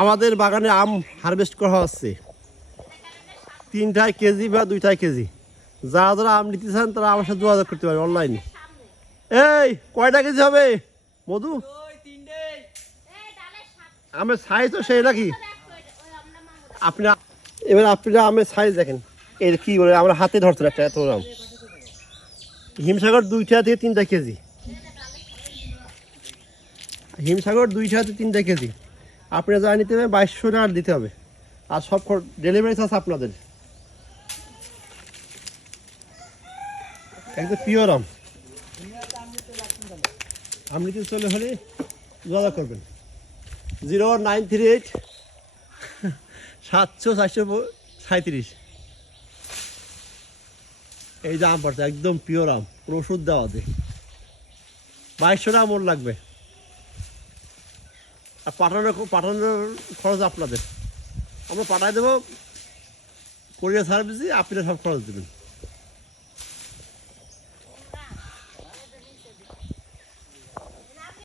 আমাদের বাগানে আম হারভেস্ট করা হচ্ছে 3টায় কেজি বা 2টায় কেজি। যারা যারা আম নিতে চান তারা আমার সাথে যোগাযোগ করতে পারে অনলাইনে। এই কয়টা কেজি হবে মধু? আমের সাইজ তো সেই নাকি? আপনি এবার আপনারা আমের সাইজ দেখেন এর কি বলে, আমরা হাতে ধরছেন একটা এত আম। হিমসাগর 2টা থেকে 3টা কেজি, হিমসাগর 2টা থেকে 3টা কেজি। আপনারা যা নিতে হবে 2200 টাকা দিতে হবে, আর সব ডেলিভারি চার্জ আপনাদের। একদম পিওর আম। আপনি কিন্তু চলে হলে যোগাযোগ করবেন 0938 700 437। এই যে আম পড়ছে একদম পিওর আম, কোনো ওষুধ দেওয়া আছে। 2200 টাকা মোট লাগবে, আর পাঠানোর খরচ আপনাদের। আমরা পাঠাই দেবো কোরিয়ার সার্ভিসে, আপনারা সব খরচ দেবেন।